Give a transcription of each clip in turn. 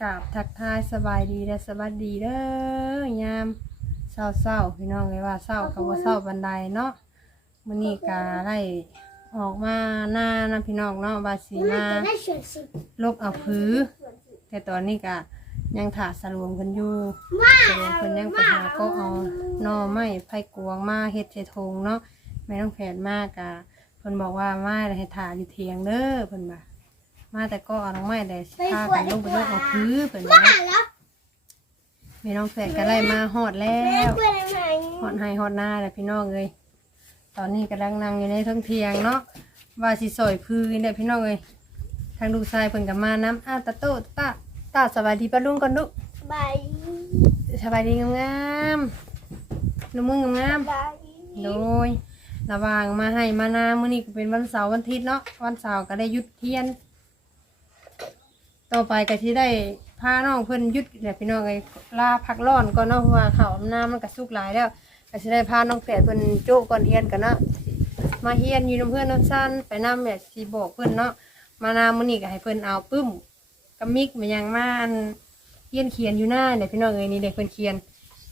กราบทักทายสบายดีและสวัสดีเด้อยามเศร้าเศร้าๆพี่น้องเลยว่าเศร้ากับว่าเศร้าบันไดเนาะมื้อนี้กาได้ออกมาหน้านะพี่น้องเนาะว่าสีมาลกเอาผือแต่ตอนนี้ก็ยังถาสรวมกันอยู่สรวมเพิ่นยังไปหาก็เอาหน่อไม้ไผ่กวงมาเฮ็ดใส่ธงเนาะไม่ต้องแผนมากกะเพิ่นบอกว่ามาให้ถาอยู่เทียงเด้อเพิ่นว่า มาแต่ก็เอาน้องไม้ได้สิพากันลงไปลกเอาผือเพิ่นว่าไม่ต้องแผนก็ไล่มาฮอดแล้วฮอดให้ฮอดหน้าแล้วพี่น้องเอ้ยตอนนี้กำลังนั่งอยู่ในเทั้งเทียงเนาะว่าสิสอยผือเนี่ยพี่น้องเอ้ยทางลูกชายเพิ่นกับมาน้ำอ้าวตาโตตาตาสบายดีปะลุงก่อนลูกบายสบายดีงามๆลูกมึงงามบายๆโดยระหว่างมาให้มานามื้อนี้ก็เป็นวันเสาร์วันอาทิตย์เนาะวันเสาร์ก็ได้หยุดเที่ยน ต่อไปก็ที่ได้พาน้องเพิ่นหยุดแหละพี่น้องไอ้ลาพักร้อนก่อนเนาะเพราะว่าข้าวน้ำมันก็สุกหลายแล้วก็สิได้พาน้องแฝดเพิ่นโจ้ก่อนเฮียนกันเนาะมาเฮียนอยู่นํเพื่อนน้องซันไปนำแม่สิบอกเพิ่นเนาะมานามื้อนี้ก็ให้เพิ่นเอาปึ้มกำมิกมายังมาอันเขียนเขียนอยู่หน้าเด้พี่น้องเอ้ยนี่เด้เพิ่นเขียน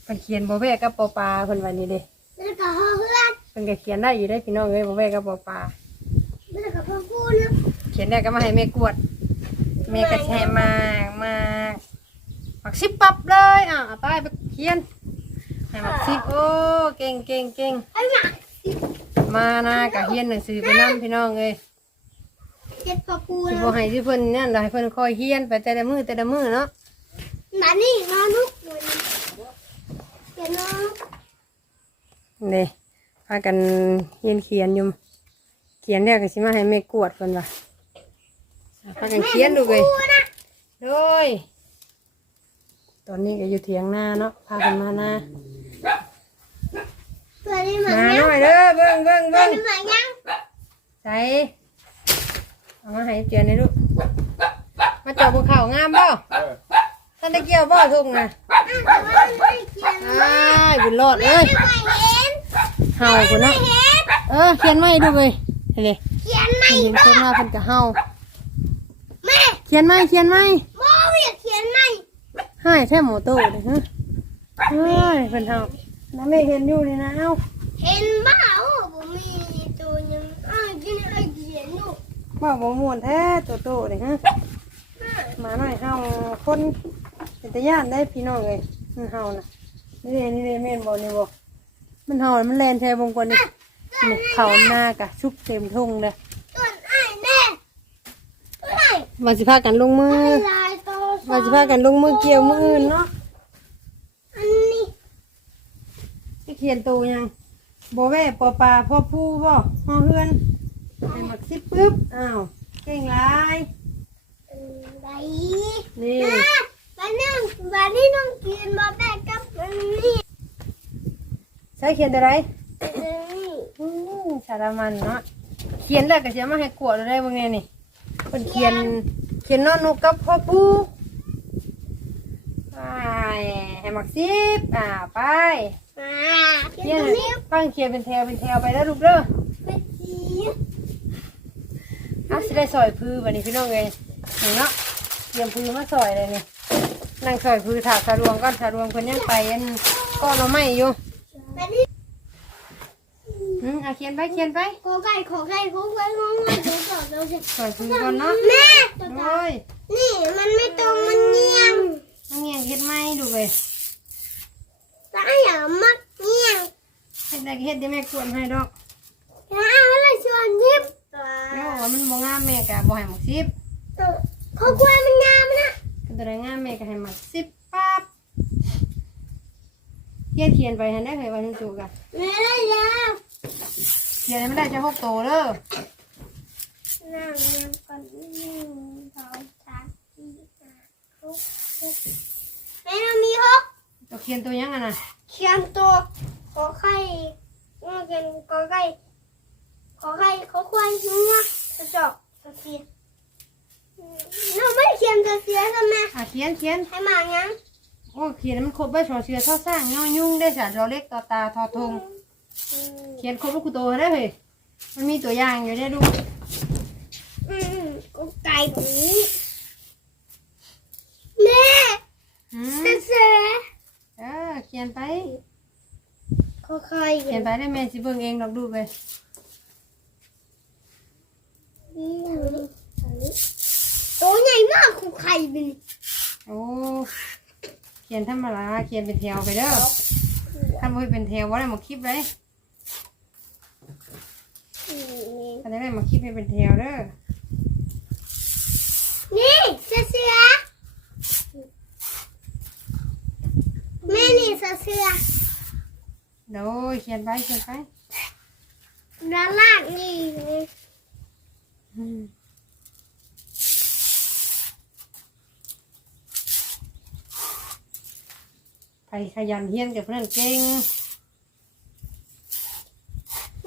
เพิ่นเขียนบ่แวกกับปอปลาเพิ่นว่านี่เด้แล้วก็พ่อเพื่อนเพิ่นก็เขียนได้อยู่ได้พี่น้องเอ้ยบ่แวกกับปอปลาแล้วก็พ่อพูดนะเขียนได้ก็มาให้แม่กวด แม่ก็แช่มากมากมักสิบปับเลยอะเอาไปไปเขียนให้มักสิบโอ้เก่งเก่งเก่งไอ้หมามานาก็เขียนหนังสือไปนํพี่น้องเอ้ยเจ็ดพ่อพูดสินะบ่ให้ที่เพิ่นนั่นดอกให้เพิ่นคอยเขียนไปแต่ละมื้อแต่ละมื้อเนาะมานี่มาลูกมานี่เดี๋ยวน้องนี่พากันเขียนเขียนอยู่เขียนเนี่ยก็สิมาให้แม่กวดคนว่ะ พากันเขียนดูเลยพูดนะโดยตอนนี้ก็อยู่เถียงหน้าเนาะพากันมาหน้าตัวนี้หมามาหยังน่อยเด้อเบิ้งเบิ้งตัวเบิ้งนี้หมายังใส่เอามาให้เจียนเลยลูกมาเจาะภูเขางามบ่ท่านได้เกี่ยวบ่ทุ่งนะอ้าวแต่ว่ามันไม่เขียนอ้ายบุญรอดเอ้ยไม่เห็นเห่าคนไม่เนาะเห็นเออเขียนไม่ดูเลยเห็นเลยเขียนไม่เห็นเขียนมาเพิ่นก็เห่าแม่ เขียนไม่เขียนไม่โม่อยากเขียนไม่ให้แท้หมูตู้เลยฮะเฮ้ยเพิ่นเฮาน้าแม่เห็นอยู่นี่นะเอ้าเห็นบ้าโอ้ผมมีตัวยังอ้าวกินไอ้เขียนอยู่ว่าบ่ม่วนแท้ตัวโตนี่ฮะมาหน่อยเฮาคนเป็นตาย่านได้พี่น้องเอ้ยมันเฮาน่ะนี่เด้นี่เด้แม่นบ่นี่บ่มันเฮามันแล่นแท้บงกว่านี่นี่เขาหน้ากะชุบเต็มทุ่งเลยตัวไอ้แน่ตั วไหนว่าสิพากันลงมือลายโตว่าสิพากันลงมือเกี่ยวมืออื่นเนาะอันนี้สิเขียนตัวยังบ่แว่ปอปลาพ่อผู้บ่ฮอเฮือนให้มักสิปึ๊บอ้าวเก่งหลายใบนี่ใบนั่งใบนี่ต้องกินมาแบกกับอันนี้ใช้เขียนอะไรอันนี้อืมสารมันเนาะเขียนแล้วก็เสียมาให้กวดได้บ่ไงนี่ เป็นเขียนเขียนนอนนกกับพ่อปูไปให้มักซิบอ่าไปอ่าเขีเขียยนนตรงนี้ฟังเขียนเป็นแถวเป็นแถวไปแล้วลูกเด้อเป็นสีอะสิได้ซอยพื้บัดนี้พี่น้องเอ้ยนี่เนาะเตรียมพื้มาซอยเลยนี่นั่งซอยพื้ถากสะรวงก่อนสะรวงเพิ่นยังไปอันก้อนเอาไม้อยู่ใบนี้อืมเอาเขียนไปเขียนไปขอไก่ขอไก่ขอไก่ขอ ไก่ขอไก่เราจะซอยพื้ก่อนเนาะแม่โอ้ยนี่มันไม่ตรงมันเงียงนั่งเงียงเฮ็ดไม้ดูเลยตาอย่ามักเงียงเฮ็ดได้ก็เฮ็ดได้แม่กวนให้ดอกอ้าวอะไรชวนยิบแม่บอกว่ามันบ่งามแม่ก็บ่ให้หมักสิบเขากลัวมันงามนะก็ตัวใดงามแม่ก็ให้หมักสิบปั๊บเขียนเขียนไปหันได้เคยว่าจังจุกอะแม่ได้ยาเขียนให้มันได้จะหกโตเด้อ นั่งนั่งก่อนหนึ่งสองสามสี่ห้าหกเจ็ดแม่เรามีหกตัวเขียนตัวยังอะน่ะเขียนตัวขอไข่งอเกินขอไข่ขอไข่ขอควายงะกระจอกกระเทียมเราไม่เขียนกระเทียมทำไมอะเขียนเขียนให้มายังโอ้เขียนให้มันครบใบสอเสือท่อสร้างย่อยุ่งได้สารรอเล็กต่อตาทอทงเขียนครบลูกกูโตได้เลยมันมีตัวอย่างอยู่ได้ดู อืมก็ไก่แบบนี้แม่อืมเสือเออเขียนไป ค่อยๆเขียนไปได้แม่สิเบิ่งเองลองดูไปตัวใหญ่มากของไข่เป็น โอ้เขียนธรรมดะเขียนเป็นแถวไปเด้อทำไว้เป็นแถวว่าอะไรมาคลิปเลยอันนี้อะไรมาคลิปให้เป็นแถวเด้อ โดยเขียนไปเขียนไปด้านล่างนี่อืมไปขยันเฮียนกับเพื่อนเก่ง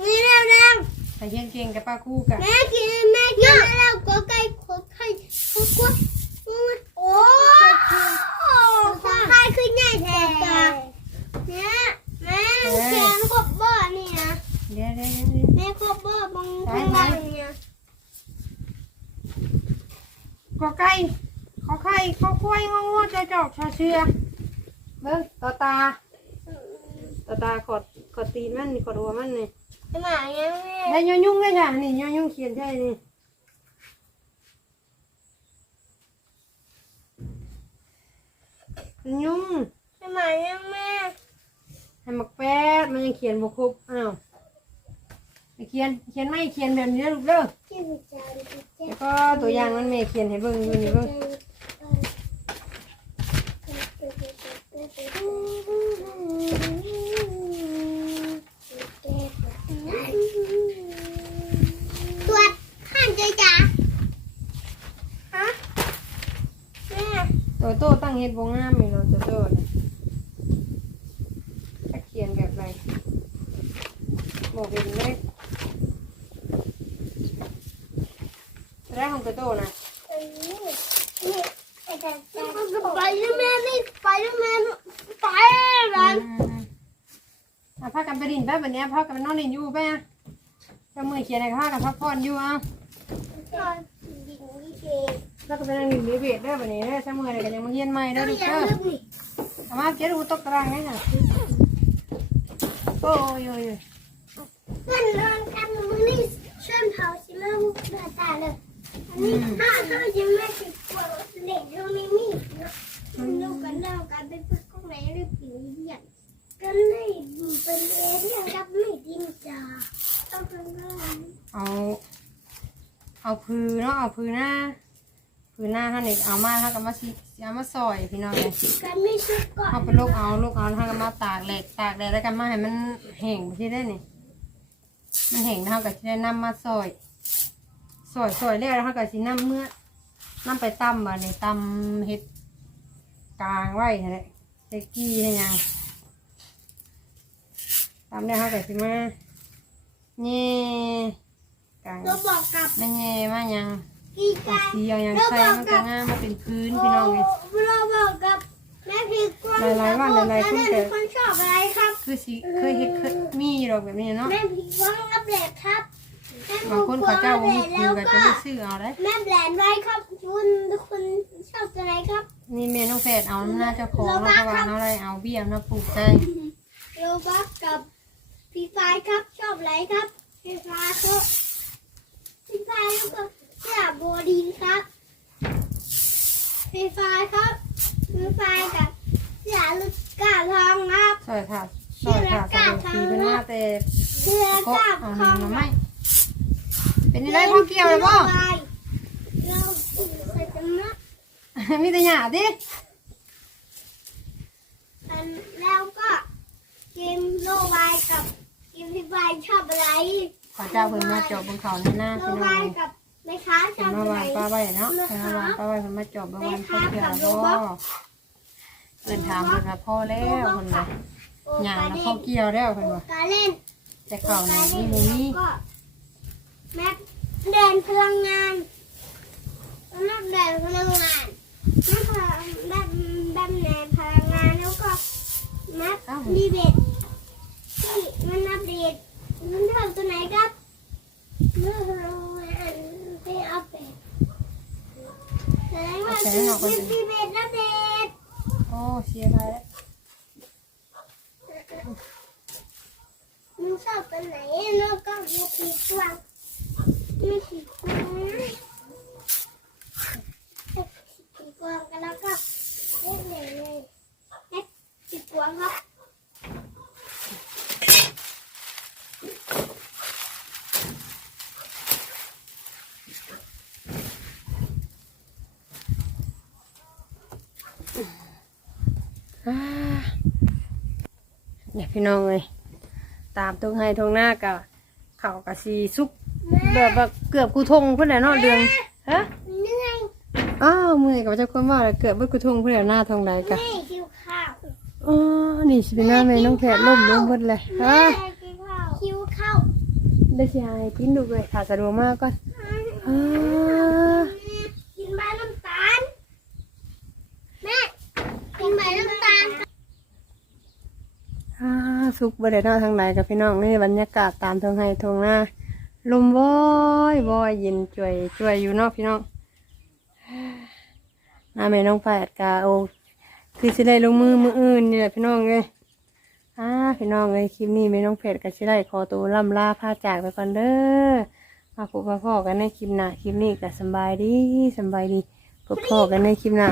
นี่เร็วเร็วไปเฮียนเก่งกับป้าคู่กับแม่กินแม่กินแล้วก็ไก่ขดไข่ขดกล้วยโอ้ขดไข่ขึ้นใหญ่แท้เนี่ยแม่แขนขบบ่อนี่นะ เดี๋ยวเดี๋ยวเดี๋ยวเดี๋ยวแม่ขบบ่อบางข้างล่างเนี่ยกอไก่ขอไข่ขอควายงองูจะจอกชอเชือเบิ้งตาตาตาตาขอดขอดตีนมันนี่ขอดหัวมันนี่ขนาดนี้แม่ได้ยอยุ่งเลยจ้ะนี่ยอยุ่งเขียนใช่นี่ยุ่งขนาดนี้แม่ให้มักแป๊ดมันยังเขียนบ่ครบอ้าวไป เขียนเขียนไม่เขียนแบบนี้ลูกเด้อกินจานกินจานแล้วก็ตัวอย่างมันแม่เขียนให้เบิ่งอยู่นี่เบิ่งตรวจข้างใจจ๋าฮะแม่ตัวโตตั้งเฮ็ดบ่งามนี่เนาะตัวโตนี่จะเขียนแบบไรบอกเป็นเลย แรกของตัวโตนะไปเดอร์แมนนี่ไปเดอร์แมนไปแมนอะพากันไปดินไปแบบนี้พากันไปนอนดินอยู่ไปอะเจะมือเขียนให้พากันพักผ่อนอยู่อะยิงวิเกแล้วก็ไปนั่งดินดีเบตได้แบบนี้ได้เสมอเลยกันยังมาเฮียนใหม่ได้ดูเด้อลืมนี่เอามาเก็บดูตกตารางไงน่ะโอ้ยโอ้ยโอ้ยเพื่อนนอนกันมือนี่เชื่อมเผาสิเริ่มเดือดตาเลย นนี้ห้าห้ายังไม่ติดตัวเด็กตรงนี้มีเนาะลูกกันแล้วกันเป็นพวกของไหนหรือผีเหี้ยกันเลยเป็นเอเลี่ยนกับไม่ดินจ้าต้องกันว่าเอา เอาพือเนาะเอาพือหน้าพือหน้าท่านนี่เอามาท่านก็มาสิเอามาซอยพี่น้องเลยกันไม่ชุดก่อนเอาไปลูกเอาลูกเอาท่านก็มาตากแหลกตากแดดแล้วกันมาให้มันแห้งที่ได้นี่มันแห้งท่านก็จะได้นำมาซอย ซอยซอยแล้วท่านก็สินำเมื่อนำไปตำบ่เนี่ยตำเห็ดกลางไว้นั่นแหละเฮ็ดกี้ให้ยังตำแล้วท่านก็สิมาเน่กลางเราบอกกับแม่เน่มายังกีเอากาสีเอายังใส่มันก็งามมาเป็นพื้นพี่น้องเลย เราบอกกับแม่พี่กวางหลายๆวันหลายๆคนแม่แต่เป็นคนชอบอะไรครับ คือสิเคยเห็ดเคยมีดอกแบบนี้เนาะ แม่พี่กวางรับแหลกครับแม่ บางคนเขาเจ้าบ่มีคืแล้อวก็ก็จะไม่ซื้อเอาได้ แม่แบรนด์ไว้ครับคุณทุกคนชอบอะไรครับนี่เมน้องแฟดเอาหน้าเจ้าของแล้วก็วางเอาอะไรเอาเบี้ยมาปลูกใจโรบักกับพี่ฟ้ายครับชอบอะไรครับพี่ฟ้าชอบพี่ฟ้ายแล้วก็เสื้อโบดีนครับพี่ฟ้ายครับพี่ฟ้ายกับเสื้อลูกกาทองครับซอยค่ะซอยค่ะสะดวกสีเป็นมาแต่เสื้อก็กาบเอาทหองนึ่งมาไม่ เป็นอะไรพ่อเกี่ยวเลยพ่อเราใส่กันนะมีแต่หยาดิอันแล้วก็กินโลวายกับกินพี่ฟ้ายชอบอะไรขอเจ้าเพิ่นมาจอบบนเขาในหน้าโลพี่น้อวางยเลยกับแม่ค้าชเพิ่อนบมาอะไรวางป้าไว้เนาะเพิ่นมาวางป้าไว้เพิ่นมาจอบบางวันพ่อเกี่ยวพ่อเพิ่นถามเพิ่นว่าพ่อแล้วเพิ่นว่าหยาแล้วพ่อเกี่ยวแล้วเพิ่นว่า การเล่นแต่เขานี่มีหมูมีก็ แม็กแดนพลังงานแม็กแดนพลังงานแม็กพลังแม็กแบมแดนพลังงานแล้วก็แม็กดีเบตที่มันอัปเดตมันทำตัวไหนครับเมื่อเราอ่านไปอัปเดตแสดงว่าเป็นดีเบตอัปเดตโอ้เสียดายแล้วชอบตัวไหนแล้วก็มีสีกวาง มีสีกวาสีกวางกันแล้วก็เล่นเลยเลยเอ๊ะสีกวางครับเนี่ยพี่น้องเลยตามตรงให้ตรงหน้ากับเขากับสีซุก แบบว่าเกือบกูทงเพื่อนแหละเนาะเดือนฮะเหนื่อยอ้าวมือกับเจ้าคนว่าแล้วเกือบเบิดกูทงเพื่อนแหละหน้าทองใดกะแม่หิวข้าวอ๋อนี่สิเป็นหน้าแม่น้องแพทย์ล่มลงเบิดเลยแม่ฮะกินข้าวหิวข้าวได้สิให้กินดูเลยถ้าสะดวกมากก็อ่ากินใบน้ำตาลแม่กินใบน้ำตาลอ่าซุกบ่ได้เนาะทางใดกับพี่น้องนี่บรรยากาศตามทงให้ทงหน้า ลมวอยวอยเย็นจ่วยจ่วยอยู่นาะพี่น้องน้าแม่น้องแฝดกาโอคือสิได้ลงมือมืออื่นนี่แหละพี่น้องเลยอ่าพี่น้องเลยคลิปนี้แม่น้องแฝดก็สิได้ขอตัวล่ำลาพาจากไปก่อนเด้อมาพบมาพ่อกันในคลิปหน้าคลิปนี้ก็สบายดีสบายดีพบพ่อกันในคลิปหน้า